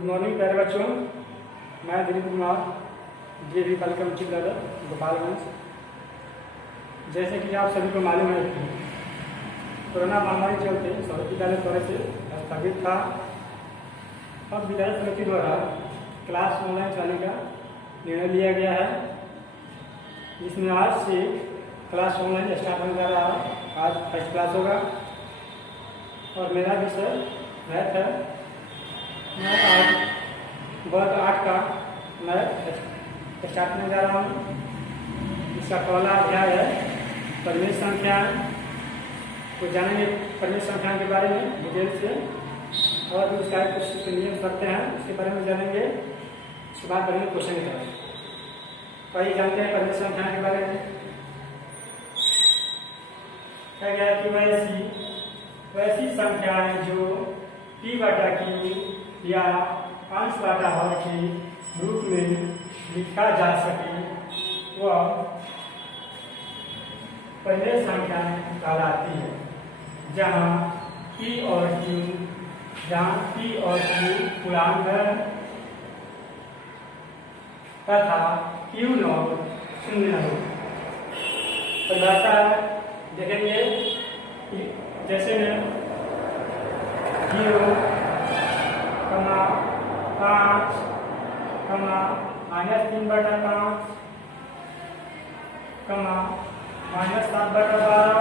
Good morning प्यारे बच्चों, मैं दिलीप कुमार JV बालिका उच्च विद्यालय गोपालगंज। जैसे कि आप सभी को मालूम है कि कोरोना महामारी चलते सभी विद्यालय द्वारा से स्थगित था। अब विद्यालय समिति द्वारा क्लास ऑनलाइन चलाने का निर्णय लिया गया है, जिसमें आज से क्लास ऑनलाइन स्टार्ट होने जा रहा है। आज फर्स्ट क्लास होगा और मेरा विषय मैथ है। मैं आज वर्ग 8 का मैथ स्टार्ट करने जा रहा हूँ। इसका पहला अध्याय है परिमेय संख्याएं। तो जानेंगे परिमेय संख्याओं के बारे में डिटेल से, और भी उसका कुछ नियम करते हैं उसके बारे में जानेंगे। उसके बाद करेंगे क्वेश्चन की तरफ। कई जानते हैं परिमेय संख्याओं के बारे में। कहा गया कि वैसी संख्याएं जो p/q या अंश/हर के रूप में लिखा जा सके वह परिमेय संख्याएं कहलाती है। जहाँ p और q पूर्णांक है तथा q0 शून्य हो। परिभाषा देखेंगे जैसे में 0, 5, -3/5, -7/12,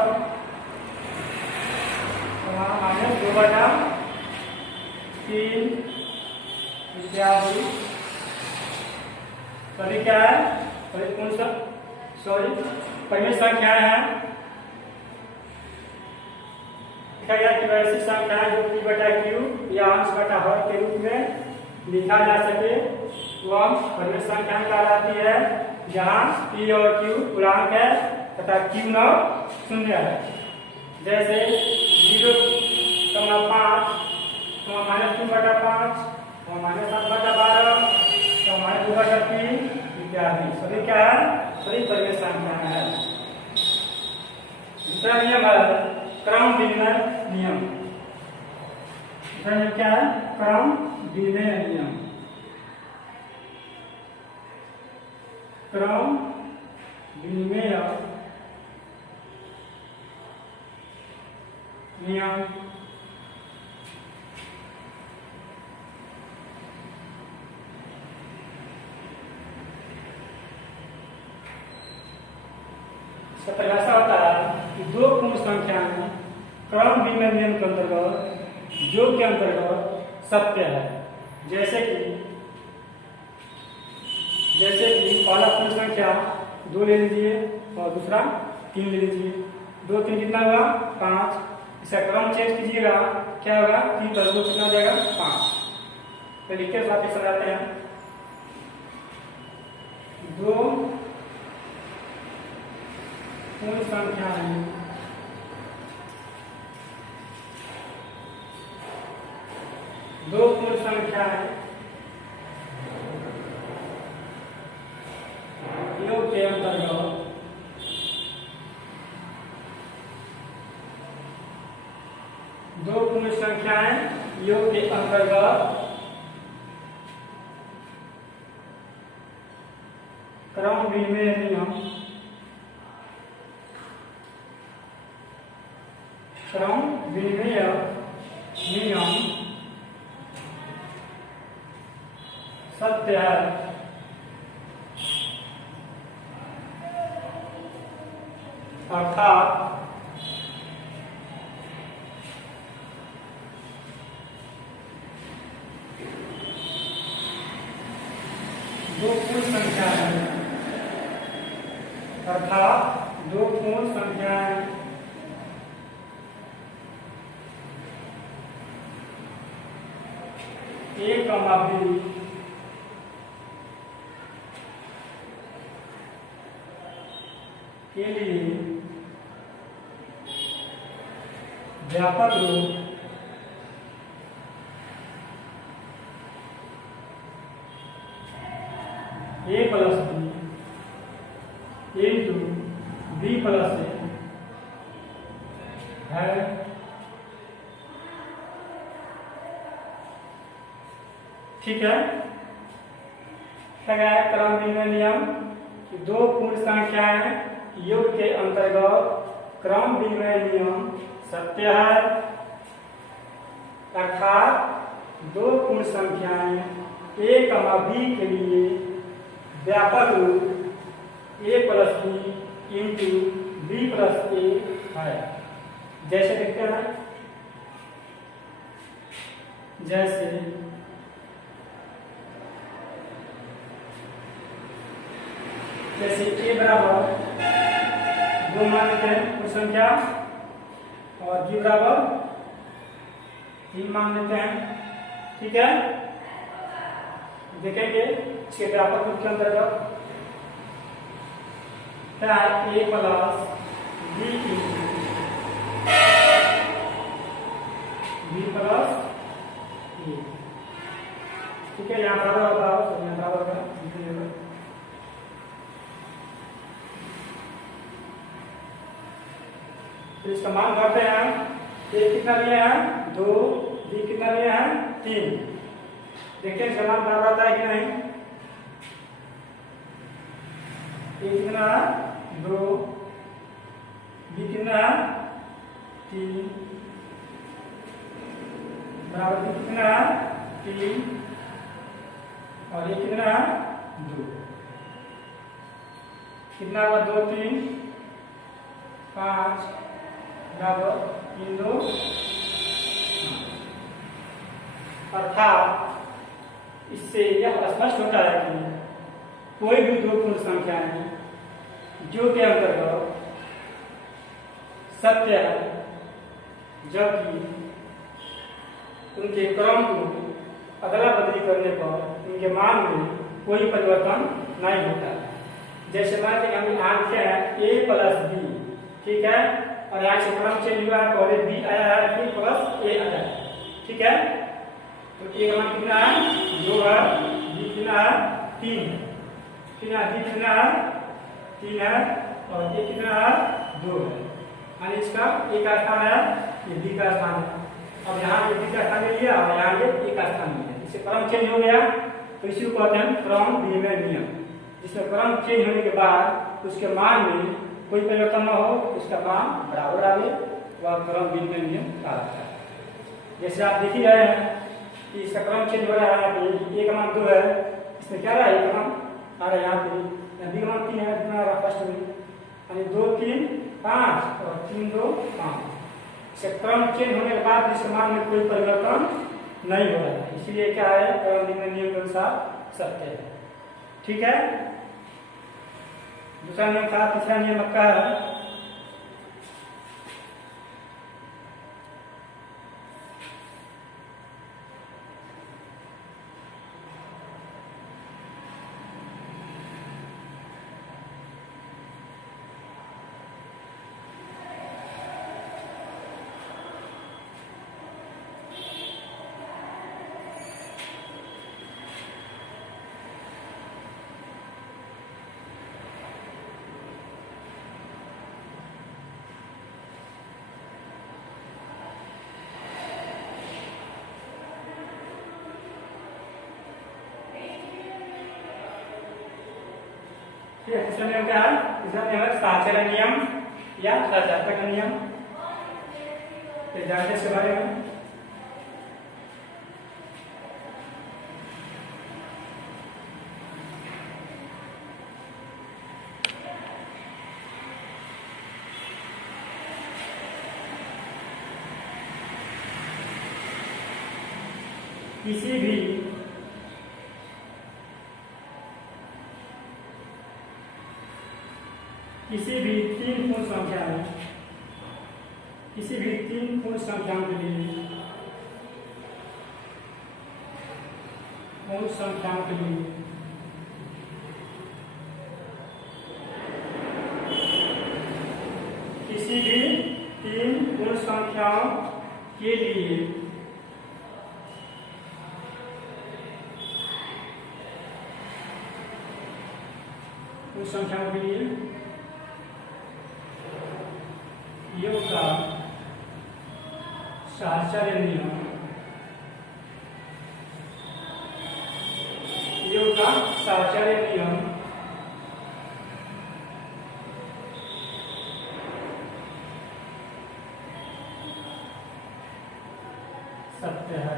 -2/3 इत्यादि। सभी क्या है? सभी कौन सा परिमेय संख्याएं हैं। लिखा गया कि वैसी संख्याएं जो p/q या अंश/हर के रूप में लिखा जा सके वह परिमेय संख्याएं कहलाती है। जहाँ p और q पूर्णांक है तथा q0 शून्य है। जैसे 0, 5, -3/5, -7/12, -2/3 इत्यादि। सभी क्या है? सभी परिमेय संख्याएं हैं। दूसरा नियम है क्रम विनिमय नियम। क्या है? क्रम विनिमय नियम। क्रम विनिमय नियम इसका परिभाषा होता है कि दो पूर्ण संख्याएं क्रम विनिमय नियम के अंतर्गत योग के अंतर्गत सत्य है। जैसे कि पहला पूर्ण संख्या 2 ले लीजिए और दूसरा 3 ले लीजिए। 2 3 कितना हुआ? 5। इसका क्रम चेंज कीजिएगा, क्या होगा? 3 + 2 कितना हो जाएगा? 5। तो लिख के साथ समझाते हैं। 2 पूर्ण संख्याएं योग के अंतर्गत दो पूर्ण संख्याएं योग के अंतर्गत क्रम विनिमय नियम सत्य है। अर्थात दो पूर्ण संख्याएं A, B के लिए व्यापक रूप A + B × B + A है। ठीक है। क्या है क्रम विनिमय नियम कि दो पूर्ण संख्याएं योग के अंतर्गत क्रम विनिमय नियम सत्य है, अर्थात दो पूर्ण संख्याएं a, b के लिए व्यापक रूप a plus B into B plus A है। जैसे देखते हैं, जैसे a बराबर 2 मान लेते हैं पूर्ण संख्या और b बराबर 3 मान लेते हैं। ठीक है, देखेंगे इसके व्यापक रूप के अंतर्गत क्या है a प्लस बी प्लस ए। ठीक है, यहाँ बराबर होता है तो यहाँ बराबर होगा। तो इसका मान करते हैं, a कितना लिए हैं 2, b कितना लिए हैं 3। देखते हैं इसका मान बराबर आता है कि नहीं। a कितना है 2, b कितना है 3 बराबर b कितना है 3 और a कितना है 2। कितना हुआ 2 3 5 बराबर 3 2। अर्थात इससे यह स्पष्ट होता है कि कोई भी दो पूर्ण संख्याएं जो के अंतर्गत सत्य है जबकि उनके क्रम को अदला बदली करने पर उनके मान में कोई परिवर्तन नहीं होता। जैसे मान लीजिए हम आंकते हैं a प्लस बी, ठीक है, और यहाँ से क्रम चेंज हुआ है, पहले b आया है फिर प्लस a आया है। ठीक है, तो a का मान कितना है 2 है, b कितना है 3 है, फिर यहाँ b कितना है 3 है और a कितना है 2 है। यानी इसका a का स्थान है, ये b का स्थान है। अब यहाँ पे b का स्थान ले लिया और यहाँ पे a का स्थान लिया, इससे क्रम चेंज हो गया। तो इसी को कहते हैं क्रम विनिमय नियम, जिसमें क्रम चेंज होने के बाद उसके मान में कोई परिवर्तन न हो, उसका मान बराबर आवे, वह क्रम विनिमय नियम कहलाता है। जैसे आप देख ही रहे हैं कि इसका क्रम चेंज हो रहा है, यहाँ पे a का मान 2 है, इसमें क्या रहा है a का मान आ रहा है यहाँ पे, b का मान 3 है, कितना आ रहा है फर्स्ट में, यानी 2 3 5 और 3 2 5। इससे क्रम चेंज होने के बाद इसके मान में कोई परिवर्तन नहीं हो रहा है, इसलिए क्या है क्रम विनिमय नियम के अनुसार सत्य है। ठीक है, दूसरा नियम था। तीसरा नियम आपका है तीसरा नियम क्या है? तीसरा नियम है साचरण नियम या सजातक नियम। तो जानते इसके बारे में। किसी भी तीन पूर्ण संख्या में, किसी भी तीन पूर्ण संख्याओं के लिए, पूर्ण संख्याओं के लिए किसी भी तीन पूर्ण संख्याओं के लिए पूर्ण संख्याओं के लिए योग का साहचर्य नियम योग का साहचर्य नियम सत्य है।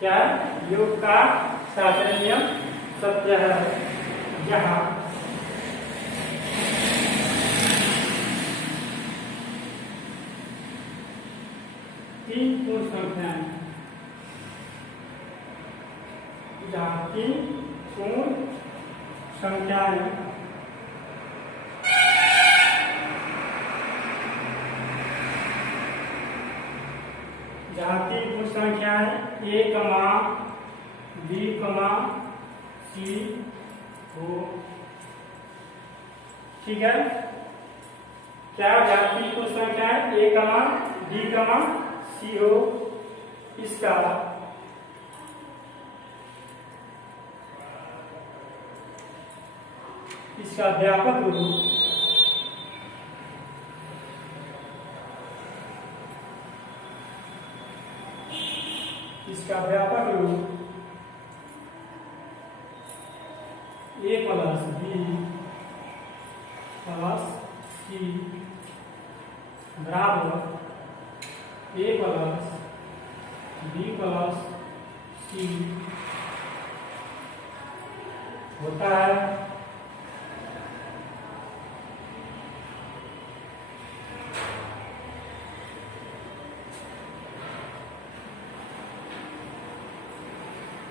क्या योग का साहचर्य नियम सत्य है, जहां तीन पूर्ण संख्याएं, जहां तीन पूर्ण संख्याएं ए कमा बी कमा सी हो। ठीक है, क्या जहां तीन पूर्ण संख्याएं ए कमा बी कमा सी हो, इसका व्यापक रूप ए प्लस बी प्लस सी बराबर ए प्लस बी प्लस सी होता है।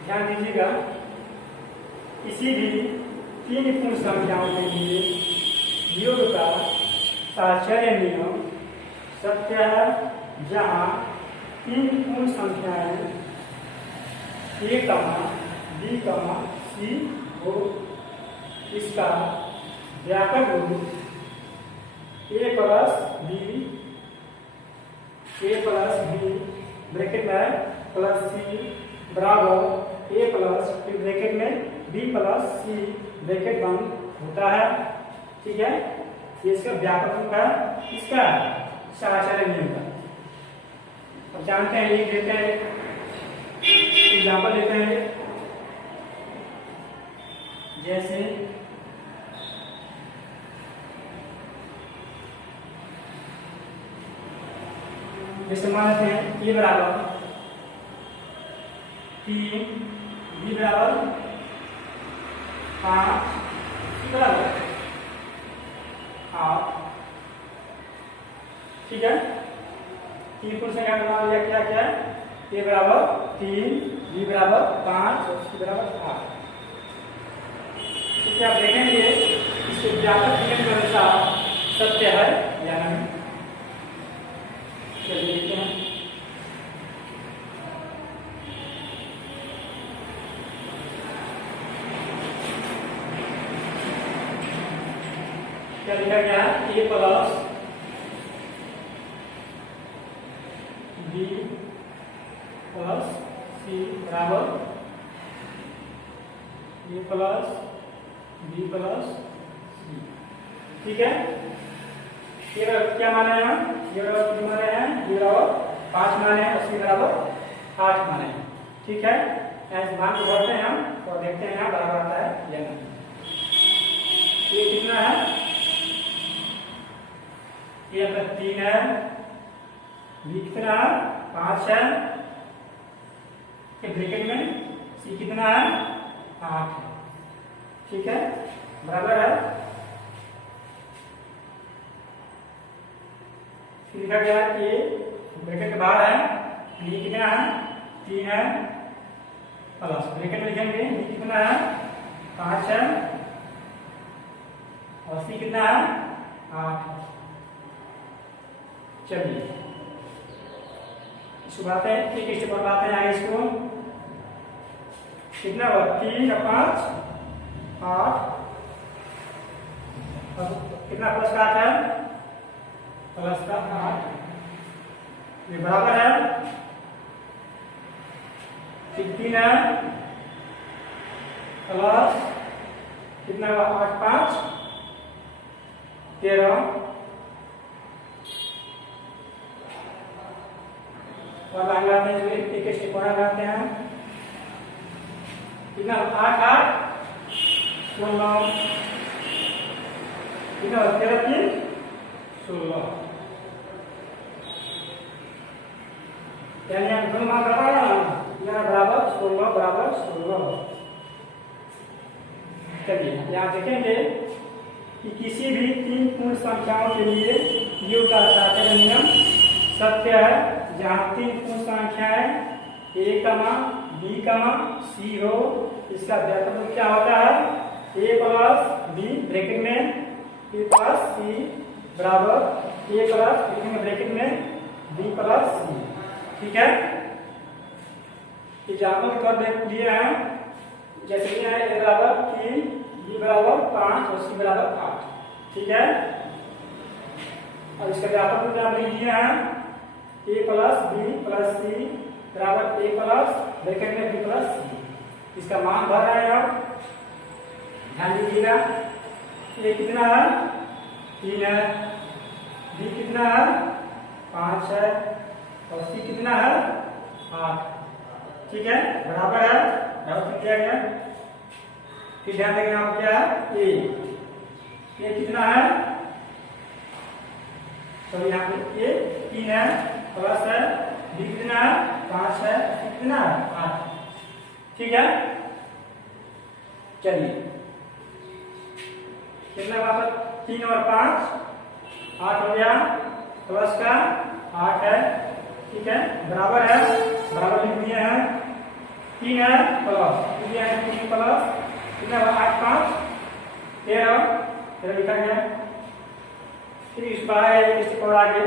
ध्यान दीजिएगा, किसी भी तीन पूर्ण संख्याओं के लिए योग का साहचर्य नियम सत्य है, जहां तीन पूर्ण संख्याएं ए कमा बी कमा सी हो, इसका व्यापक रूप ए प्लस बी ब्रैकेट में प्लस सी बराबर ए प्लस फिर ब्रैकेट में बी प्लस सी ब्रैकेट बंद होता है। ठीक है, ये इसका व्यापक रूप है, इसका साहचर्य नियम का। अब जानते हैं, ये देते हैं एग्जाम्पल लेते हैं, जैसे मानते हैं ये बराबर 3 बी बराबर 5 बराबर 8। ठीक है, तीन पूर्ण संख्या का मान लिया, क्या क्या है, ए बराबर 3 बी बराबर 5 और सी बराबर 8। तो क्या देखेंगे इसके व्यापक नियम के अनुसार सत्य है या नहीं। चलिए देखते हैं। क्या लिखा गया है, ए प्लस बी प्लस सी बराबर ए प्लस बी प्लस सी। ठीक है, ये क्या माने हैं, ये बराबर 3 माने हैं, ये बराबर 5 माने हैं और सी बराबर 8 माने हैं। ठीक है, ऐसे मान को भरते हैं हम और देखते हैं यहाँ बराबर आता है या नहीं। ये कितना है, ये अपना 3 है, बी कितना है 5 है, ब्रैकेट में सी कितना है 8 है। ठीक है, बराबर है, लिखा गया कि ब्रैकेट के बाहर है, ये कितना है 3 है, प्लस ब्रैकेट में लिखेंगे ये कितना है 5 है और सी कितना है 8 है। चलिए इसको बात है, एक स्टेप और बात है आगे, इसको कितना हुआ 3 और 5 8 और कितना प्लस का 8 है, प्लस का 8, ये बराबर है 3 है प्लस कितना हुआ 8 5 13 और लगाते हैं, एक स्टेप और लगाते हैं, कितना 8 8 16 कितना 13 3 16 यानी यहाँ दोनों मान बराबर है ना, यहाँ बराबर 16 बराबर 16। चलिए यहाँ देखेंगे कि किसी भी 3 पूर्ण संख्याओं के लिए योग का सार्थक नियम सत्य है जहाँ 3 पूर्ण संख्याएं a, b, c हो। इसका व्यापक क्या होता है a प्लस b ब्रैकेट में a प्लस c बराबर a प्लस ब्रैकेट में b प्लस c। ठीक है, एग्जाम्पल के तौर पर दिए हैं जैसे कि है a बराबर 3 b बराबर 5 और c बराबर 8। ठीक है, और इसका व्यापक क्या दिए हैं a plus b plus c बराबर a प्लस ब्रैकेट में b प्लस c। इसका मान भर रहे हैं आप, ध्यान दीजिएगा। a कितना है 3 है, b कितना है 5 है और c कितना है 8। ठीक है, बराबर है, बराबर किया गया। फिर ध्यान देंगे आप क्या है a कितना है, तो यहाँ पे a 3 है प्लस है, b कितना है 5 है, कितना है 8। ठीक है, चलिए कितना वापस 3 और 5 8 हो गया, प्लस का 8 है। ठीक है, बराबर है, बराबर लिख दिए हैं 3 है प्लस 3 प्लस कितना 8 5 13 लिखा गया। फिर इस पर इस पर आगे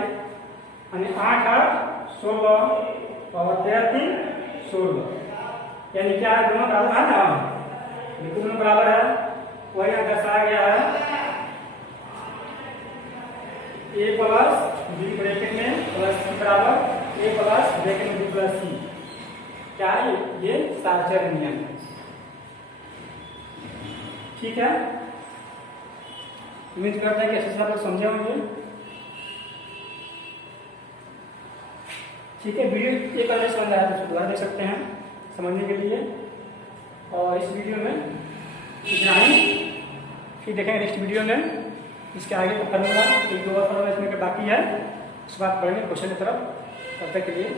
8 8 16 और 13 3 16 यानी क्या है दोनों बराबर है ना, बिल्कुल दोनों बराबर है। वही यहाँ दर्शाया गया है a प्लस b ब्रैकेट में प्लस c बराबर a प्लस ब्रैकेट में b प्लस c। क्या है ये सार्थक नियम है। ठीक है, उम्मीद करता है कि अच्छे से आप लोग समझे होंगे। ठीक है, वीडियो एक अलग समझ आया तो दोबारा देख सकते हैं समझने के लिए। और इस वीडियो में इतना ही, फिर देखेंगे नेक्स्ट वीडियो में इसके आगे का फॉर्मूला, एक दो और फॉर्मूला इसमें बाकी है, उस बात पढ़ने क्वेश्चन की तरफ। तब तक के लिए